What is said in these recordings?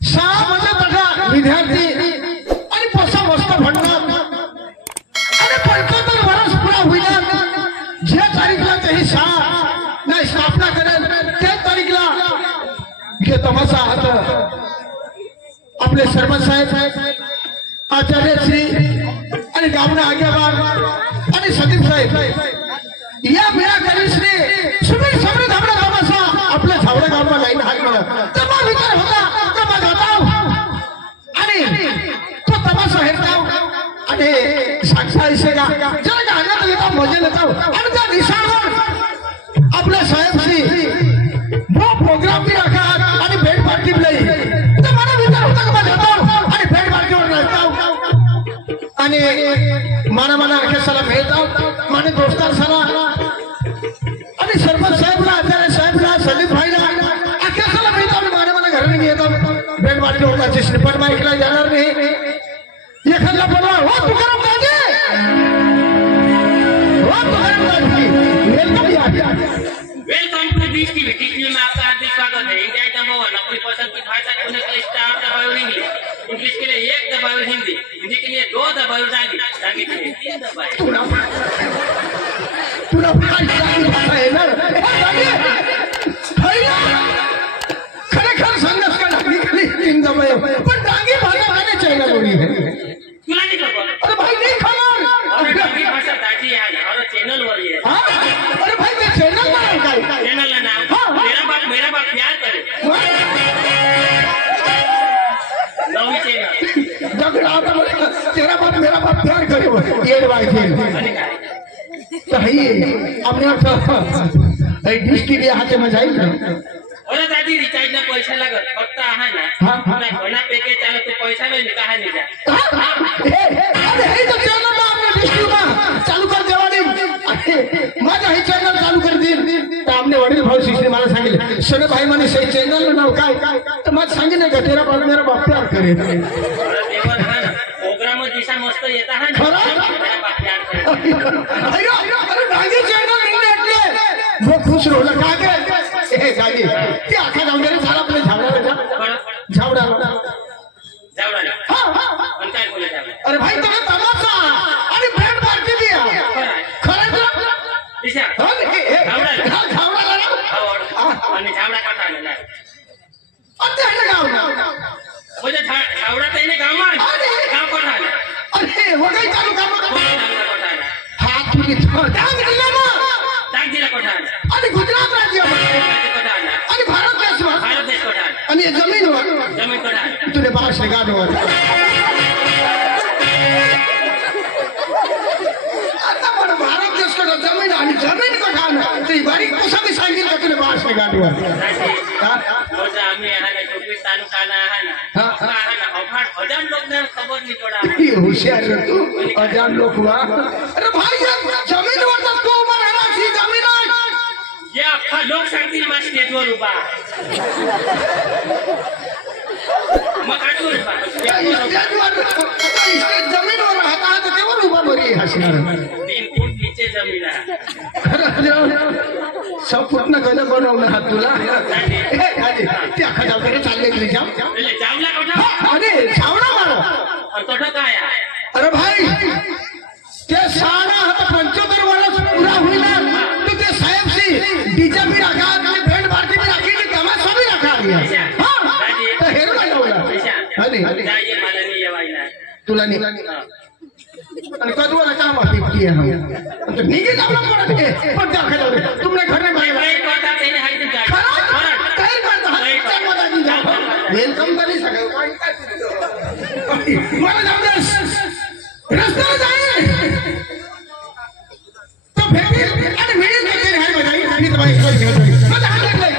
शाळा म्हणजे बघा विद्यार्थी आणि पसा मस्त भणणार आणि 75 वर्ष पुरा होईल ज्या तारीखला काही शाळा नाही स्थापना करेल त्या तारीखला हे तमाशा हात आपले सरपंच साहेब आचार्य श्री आणि गावना आज्ञाबार आणि सतीश साहेब या मेळाकरीसने सुबीर समृद्ध आपल्या गावाचा आपल्या झावड्या गावाला लाईन हात केला तमा विचार होता तमा जाताव आणि तो तमाशा हेरताव आणि साक्षात शेगा जरा गाण्यात येताव मजा लेताव आणि त्या दिशावर आपल्या साहेबशी वो प्रोग्राम भी रखा आणि भेट पार्टी भी तर मला विचार होता की माझा जाताव आणि भेट पार्टीवर राहताव आणि माना आखे साला भेटताव माने दोस्तार साला आणि सरपंच साहेबला आचार्य साहेबला सलीम भाईला आखे साला भेटताव माना घराने येताव भेट पार्टीवर त्याचे श्रीपट माईकला जाणार नाही एखादा बोलवा हो Tukaram Daji welcome to this TV TV में आपका हार्दिक स्वागत है। इंडिया नंबर 1 अपनी पसंद की भाषा चुनने के लिए स्टार दबाओ इंग्लिश के लिए 1 दबाओ हिंदी के लिए 2 दबाओ डांगी के लिए 3 दबाओ तुला भाषा आहे ना खरेखर सांगस का डांगी के लिए 3 दबाओ पण डांगी भाषा खाने चैनल होनी है तुला नहीं खबर अरे भाई नहीं खाना और डांगी भाषा दाटी है और चैनल वर है। हां अरे भाई मैं चैनल में का चैनल का नाम मेरा बाप प्यार करे नवी चैनल जगड़ा तेरा बाप मेरा बाप प्यार करे ये बात है तो है अपने डिश की भी हाथे में जाई ना और दादी रिचार्ज ना पैसा लागत फक्त आहे ना आपला घना पैकेज चालू तो पैसा में निकाह नहीं जा अरे हे तो चैनल में आपने डिश में चालू कर देवानी माझा हे चॅनल चालू कर देईल तर आपले वडील भाऊ शिष्य मला सांगितले सगळे भाई म्हणे सही चॅनल नाव काय तर मला सांगितलं का तेरा बाप मेरा बाप प्यार करे देवर हा ना प्रोग्राम दिशा मस्त येता है ना मेरा बाप प्यार करे अरे डांगी चॅनल इंटरनेटले वो खुश रोला का के ए गाडी ते आखा जाऊन रे सारा आपले झावडा आणि काय बोलत आहे अरे भाई तेरा तमाशा आणि ब्रेड पार्टी भी आहे खरंच दिशा झावडा आणि झावडा कसा आलेला अरे गाव म्हणजे झावडा त्याने गाव कोठा आला अरे वो काही चालू काम कोठा आला हात तुझी डांग दिला ना डांग दिला कोठा आला आणि गुजरात राज्य कोठा आला आणि भारत देश कोठा आला आणि जमीन कोठा आला तुझे बाश गाडवर आता पण भारत देश कडे जमीन आणि जमीन कोठा आला ती बारीक कसा मी सांगितलं तुझे बाश गाडवर आम्ही आहाना टोपी तालुका ना आहाना आहाना हजार लोग ने खबर नहीं पड़ा ये होशियार है तू अजान लोग हुआ अरे भाई जमीन वर तर तू उभा राहिला ही जमीन ये अख्खा लोक सांगतील मा स्टेज वर उभा मग आठवर उभा जमीन वर राहता तर तेवर उभा बरी हसणार 3 फूट नीचे जमीन आहे सब फुट न गल बनवलं हात तुला ते अख्खा जावकडे चालले गेले जावला कोठा अरे छावडा मारा और तोठा काय आहे अरे भाई ते सारा हात 75 वर्ष पूरा होईना तो ते साहेब सी डीजे भी रखा आणि बैंड पार्टी भी रखी की कमा सभी रखा गया हां तो हेर लागला अरे जाइए मला नहीं येवायला तुला नाही आणि कदवाला काम पिपटी आहे हम तो निगे जावला पडत है पण दाखा जाऊ तुमने घर में नाही कोठा त्याने हाय तुम गाडी काय करता मदानी जा वेलकम करी सगळं मला जाऊ दे रस्त्याला जाय तो भेटेल आणि मिळेल भेटेल हाय बजाई आणि तुम्हाला मजा हात लागलाय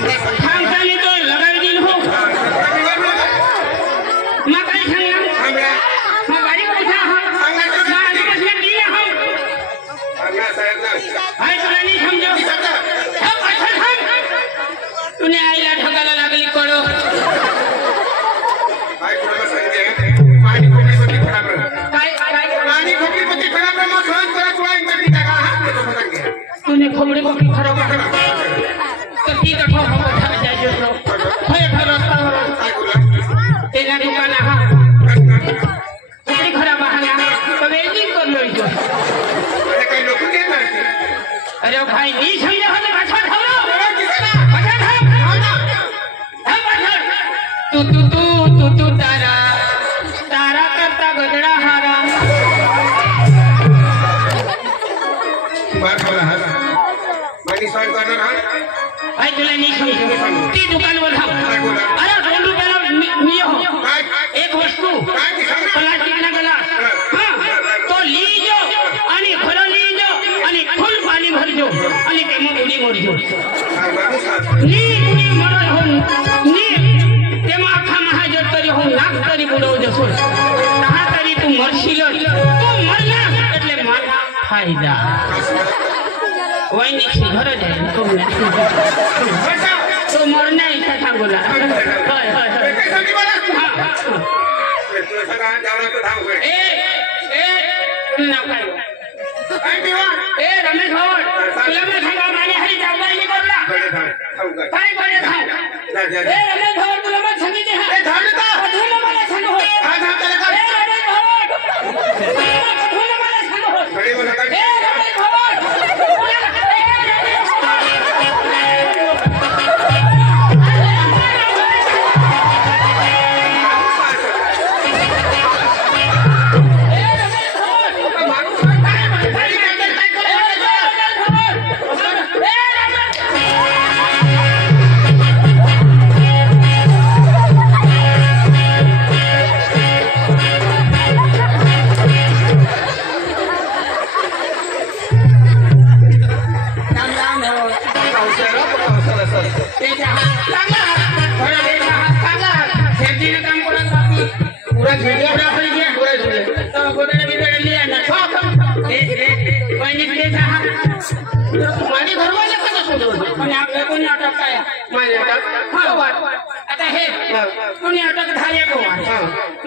सांगताना तो लगावी दिन हो मग काय सांगणार मग गाडी पैसा भाई तुला नहीं समझो तूने आईला ठगायला लागली कळो तूने खोबड़ी को खराब कर तो ठीक है ठो हम उठा जाए जो भाई रास्ता तेरा दुकान है खोबड़ी खराब है ना तो वेल्डिंग कर लो जो अरे भाई नहीं समझे हो तो बचा खाओ तू तारा तारा करता गजड़ा हारा भाई तुला नहीं समझो ती दुकान वर थांब अरे 2 रुपयाला मी हो एक वस्तू प्लास्टिक ना ग्लास हां तो लीजो आणि खरं लीजो आणि फुल पाणी भरजो आणि ते मग उडी मोडजो नी उडी मरल हो नी ते मग अख्खा महाजर तरी हो नाक तरी बुडव जसो तहा तरी तू मरशील तू मरला એટલે મારા फायदा वही घर जाए तो मरना इच्छा था बोला रमेश भाऊ तुला मैं सांगा माने हरी जागला नहीं बोलला काय बोले था रमेश भाऊ तुला मैं सांगितले हा तुला मला सांग हो रमेश भाऊ तुला मला सांग हो रमेश भाऊ आता हे कोणी अटक झाले गोवा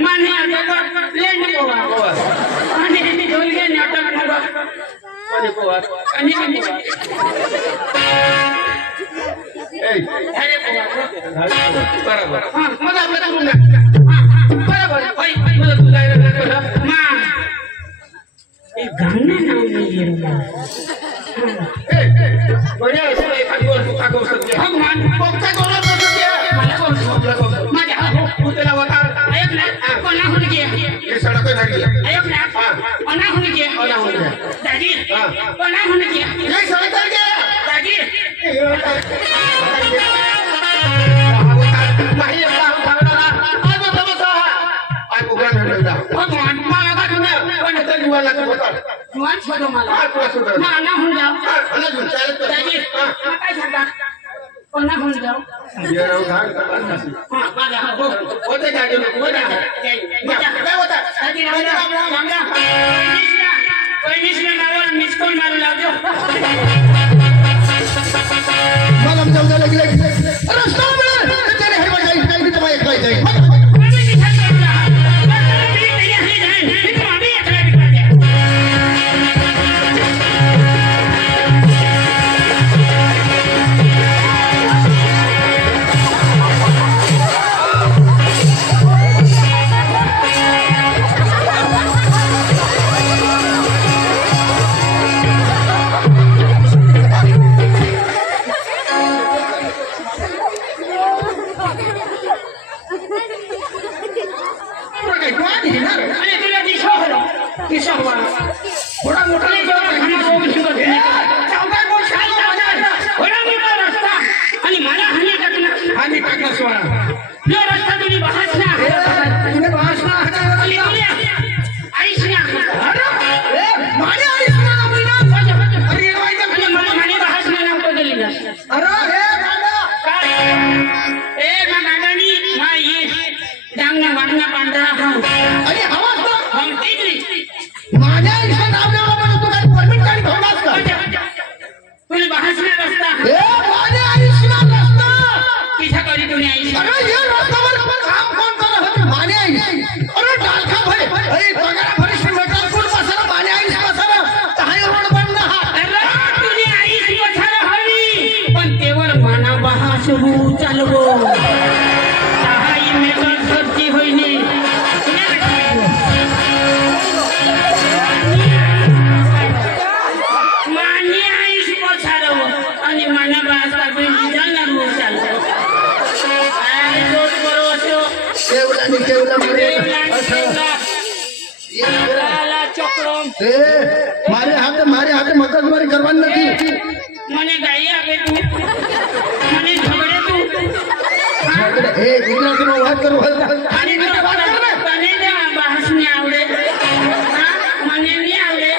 माने अटक लेंड गोवा आणि दोन्ही नाटक नगर कोणी गोवा आणि कोणी झाले गोवा बरोबर हां मला मुंडा बरोबर होय मला तुला मा एक गाणं नाव नाही बढ़िया है भगवान पोपटा गोरा कर दिया मला कोण माझ्या पुतला होता एक ना कोणा होऊन गया ये सड़क पे खड़ी है एक ना कोणा होऊन गया दादी कोणा होऊन गया ये सड़क पर गया दादी नाही अल्लाह उठावला आज समजा आज उघडा ठेवला भगवान मला का तुम्ही पण तर जीवाला होता मान छोडो मला ना होऊन जाऊ दादी काय सांगा कोणा होऊन जाऊ ये उधार हां माझा होते जागे होता काय होता दादी राम कोई मिसने नावर मिस कॉल मारू लागो मला जाऊ लगे अरे स्टॉप तेरे है बजाई काय भी तुम्हारे काय जाए थोड़ा मोटा नहीं जाओ खाना को भी सुंदर है चौका को शाल थोड़ा मोटा रास्ता आणि मला हानी टाकना सोळा जो रास्ता तुम्ही बहासना तुम्ही बहासना आणि आईसना अरे माने आईसना आपला अरे वाईचा मला माने बहासना नाव बदलली अरे हे दादा काय चालवो सहाय मेकर सब्जी होईनी मानी आईस पछाडो अनि माना बास्ता बिल्ली जाना रु चालवो आइ रोड करो असो केवला मरे लाला चक्रम मारे हाथे मगजमारी करवानी નથી મને ગાઈ આપે તું મને ઝઘડે તું એ ગુજરાતીમાં વાત કરો અને તને ને ભાષ ને આવડે હા મને નહીં આવડે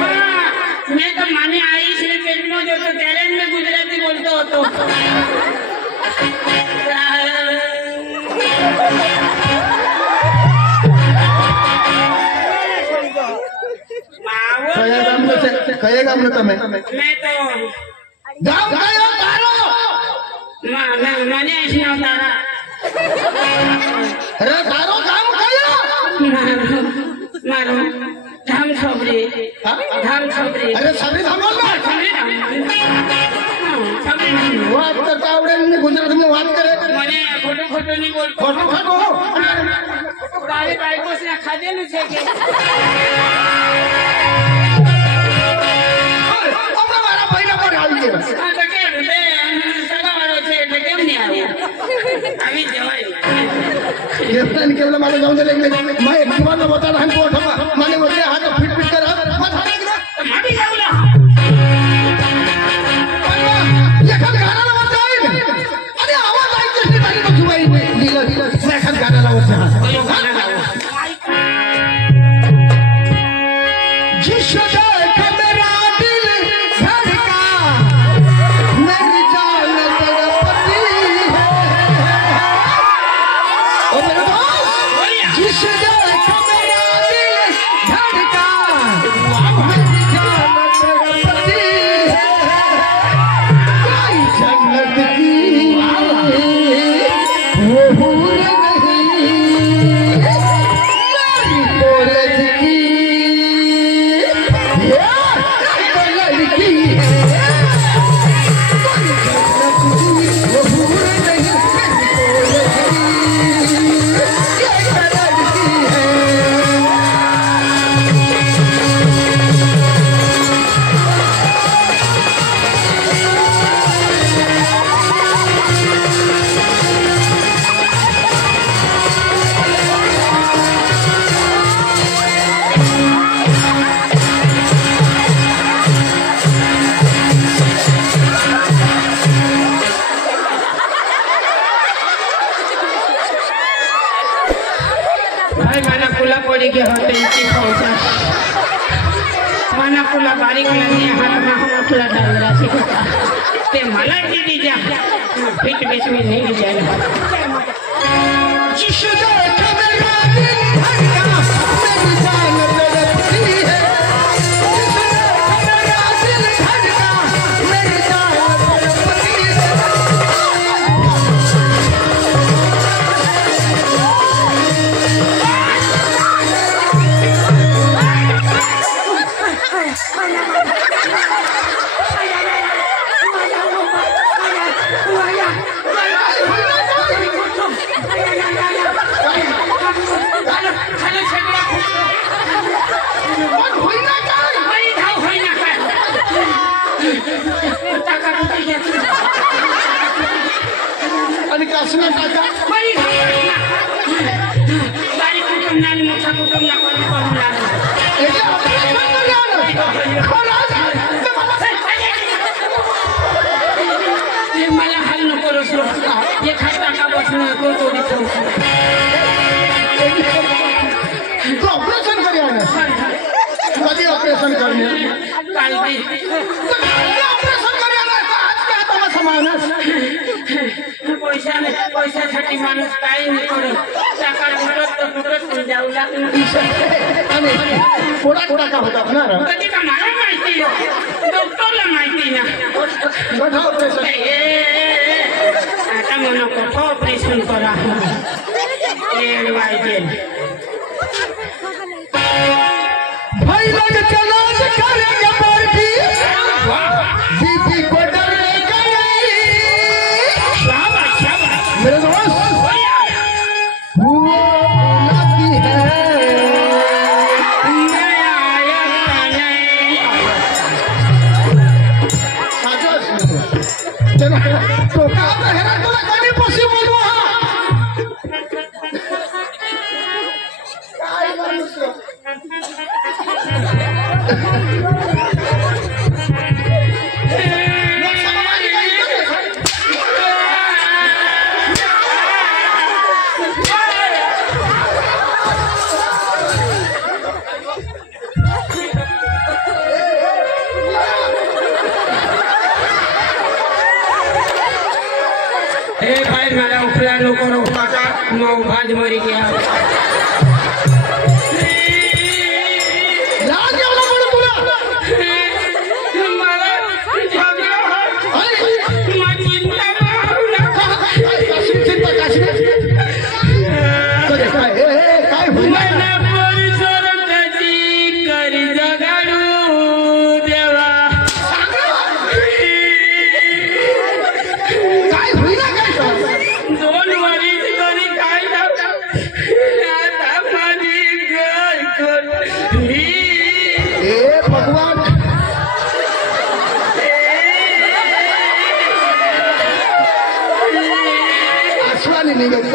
હા મેં તો મને આઈશ ને પેટમાં જોતો ત્યારે જ મેં ગુજરાતી બોલતો હતો કયા ગામનો તમે મેં તો ગામ કયો તારો મને આઈશ ના તારા અરે તારો ગામ કયો મારો ધામ છોકરી અરે સબરી ધામો ના વાત કરતા આવડે ને ગુજરાતીમાં વાત કરે મને ખોટું નહીં બોલ ખોટું તારી બાઈકો છે ખાધેલું છે કે મારા ભાઈના પર આવી ગયો હા તો કેમ બે સગાવાળો છે એટલે કેમ નહીં આવ્યો આવી જવાય કેપ્ટન કેવલા મારે જાઉં દે લેકે मैं भगवान ने बता रहा हमको उठा माने बोले हाथ फिट कर मत हाथ माटी जाऊला ये खत गाना ना मत जाए अरे आवाज आई जैसे तारी तो सुनाई नीला मैं खत गाना ना मत जिस देख मेरा दिल धड़का मेरी जान तड़पती है ओ मेरे दोस्त जिस देख मेरा दिल धड़का मेरी जान तड़पती है कोई जन्नत की वो भूल नहीं मेरी कॉलेज की के होते इसी पहुंचा माना पुला बारीक लगी हाथ में हम उठला डाल रहा सीखता ते मला दीदी जा फिट बेस में नहीं जाएगा जिस देख मेरा दिल धड़का मेरी जान तड़पती है जिस देख मेरा दिल धड़का मेरी जान तड़पती है आणि कासना टाका बारी कुटुंब नानी मोठा कुटुंब ना कोणी करू लागला એટલે આપણે બંધ ये मला हाल नको रसलो ये खाता का बसणं तो तोडी ठेव तो ऑपरेशन करूया कधी ऑपरेशन करणे काल ते ऑपरेशन करूया आज काय आता समानस पैशासाठी माणूस काही नाही करत सकाळ तुटत जाऊ लागलं आणि थोडा का होता ना कधी का मला माहिती डॉक्टरला माहिती ना मोठा ऑपरेशन आता म्हणू मोठं ऑपरेशन करा भाई लग चला करेंगे पार्टी दीदी को डरने गई हे भाई मला उठला नको रोपाचा मग भाज मरी गया लाज यावला म्हणून तुला मला झगडा माझी काश्मीर चिंता काश्मीर काय होईल मला परिसर त्याची करी जगाडू देवा काय होईल काय दोन वरीस तरी काय आता माझी गय करी ए भगवान आसवानी निघत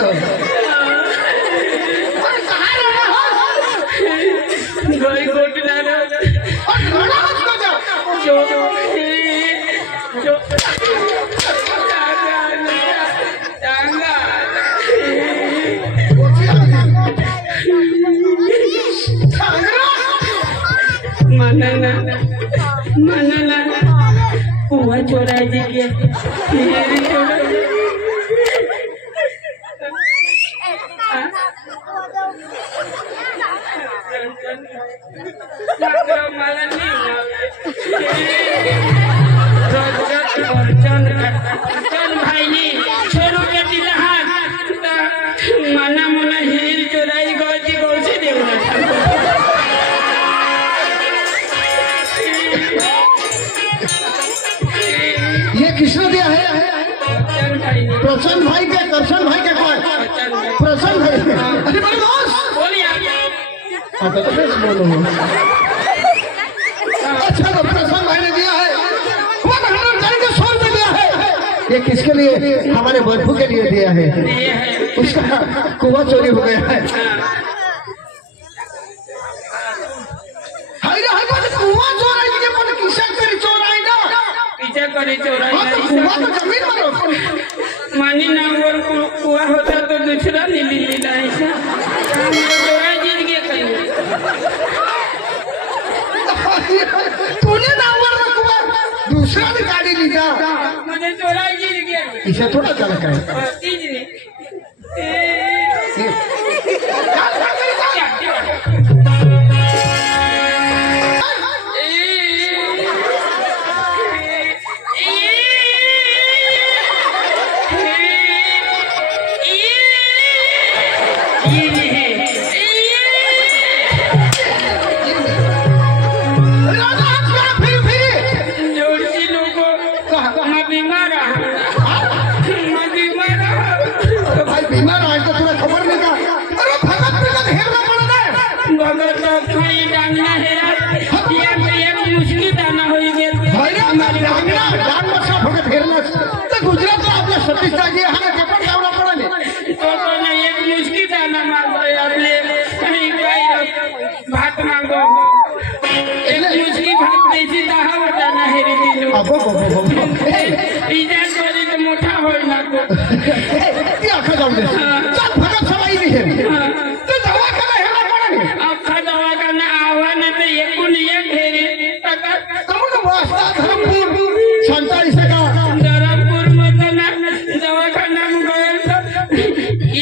गय गोटणार मनाला कुवा चोरायची मला चल भाईनी छोरू के दिला हात मना मना हिर चोराई गौची गौशी देऊ ये किसने दिया है प्रसन्न भाई के करशन भाई के कौन प्रसन्न भाई अरे बड़े दोस्त आता तो बेस बोलो अच्छा तो प्रसन्न भाई ने दिया है वो हमारे घर के 100 रुपए दिया है ये किसके लिए हमारे बर्फू के लिए दिया है उसका कुआं चोरी हो गया है हाय रे हाय बात कुआं चोराई के पण किसा करी चोराई ना पीछे करे चोराई कुआं तो जमीन में रखो मानी नावर कुआ होता तो दूसरा ले लीला ऐसा चोराई जीत गया कहीं तूने नावर में कुआं दूसरा ने गाड़ी ली ना मुझे चोराई जीत गया इसे थोड़ा चल है तीज ने गुजरात आपल्या सतीश दाजी हा कपड लावला पडले तो पण एक मुश्किल दाना मागतोय आपले काही काय भात मागो एक मुश्किल भात द्यायची 10 होता ना हे रे इजा करे तर मोठा होईल ना ती अख्खा जाऊ दे चल फक्त सवाई नाही ते दवाखाना ह्याला पडले अख्खा दवाखाना आव्हान तर एकूण एक हेरे कमून वास्ता धरमपूर 47 का धरमपूर मधला दवाखाना गयल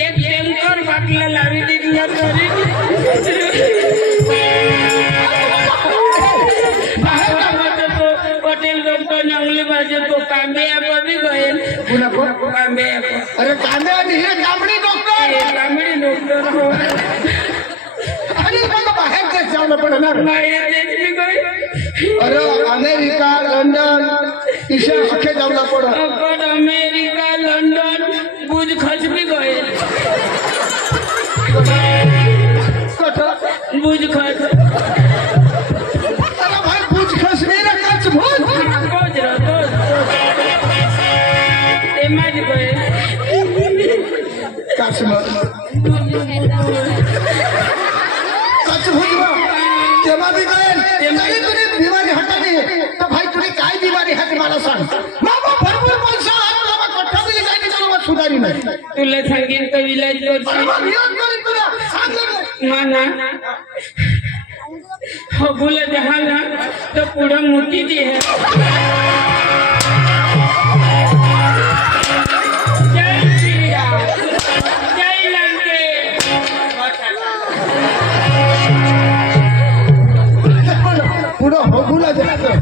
एक टँकर बाटला लावी दिला तरी पटेल डॉक्टर जंगली भाजी तो कांबे भी गए पुन्हा कांबे अरे कांदे आणि हे कांबडी डॉक्टर कांबडी डॉक्टर हो आणि मग बाहेर देश जावं पडणार बाहेर देश भी गए अरे अमेरिका लंडन इसे अख्खे जावं पडणार अकड अमेरिका लंडन बुज खच भी गए बुज खच अरे भाई बुज खच नहीं ना कच भूज खोज रहो ते मज गए कच भूज तेव्हा भी गए तेव्हा तुझी बीमारी हटली तो भाई तुझी काय बीमारी हट मला सांग बाबा भरपूर पैसा आपला कट्टा दिली काय त्याला सुधारी नाही तुला सांगेन का विलाज करते तुला सांग माना हो बोला जहाला तो पुढं मोठी ती आहे हो गुला जातो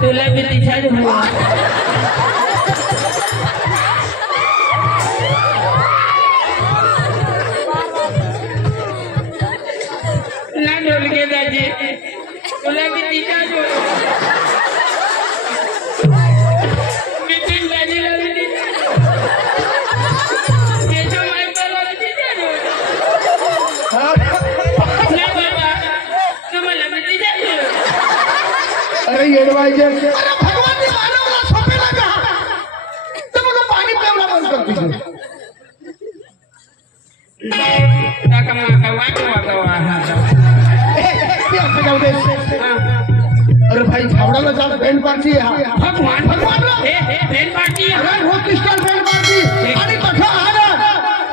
तुला बी तिच्याच भाऊ ना ढोलके दाजी तुला बी तिच्याच नितीन दाजीला बी तिच्याच केशव मायकरला बी तिच्याच ना बाबा तुम्हाला बी तिच्याच अरे येडवायचे अरे भगवान ने मानवला सोपेला का तर मग पाणी प्यायला बंद कर तुझं अरे भाई झावडाला चाल बँड पार्टी भगवान भगवान क्रिस्टल बँड पार्टी आणि कथा आला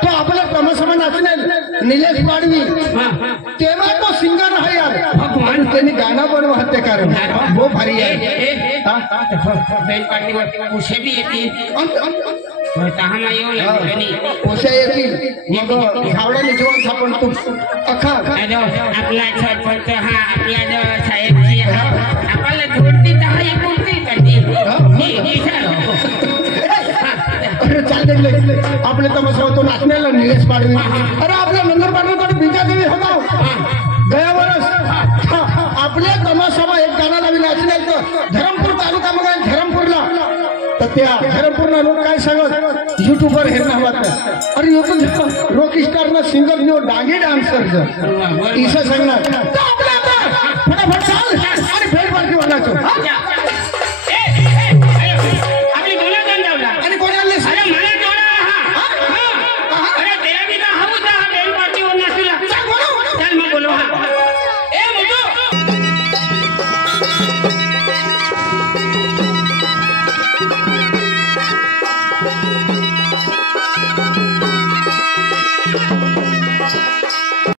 तो आपला तमसमा नाचनेल निलेश पाडवी तेव्हा तो सिंगर आहे यार भगवान त्यांनी गाणं बनवा ते कारण वो भारी आहे बँड पार्टीवर उशे बी येतील तहाना येऊ लागली उशा येतील मग झावडाने जेवण सापड तू अख्खा आपला सरपंच हा आपला जो साहेबची आपल्याला धोडती दहा एकोणती अरे चाल देखले आपले तमसा तो नाचण्याला निलेश पाडवी अरे आपल्या नंतर पाडवी बिंका देवी होता गया वर्ष आपल्या तमाशामा एक गाणं नवीन नाचले तर धरमपूर तालुका मग धरमपूरला तर त्या धरमपूरला लोक काय सांगत युट्यूबवर हे नावात अरे युट्यूब रॉक स्टार ना सिंगर न्यू डांगे डान्सर इसा सांगणार फटाफट चाल आणि भेट पार्टी वालाचो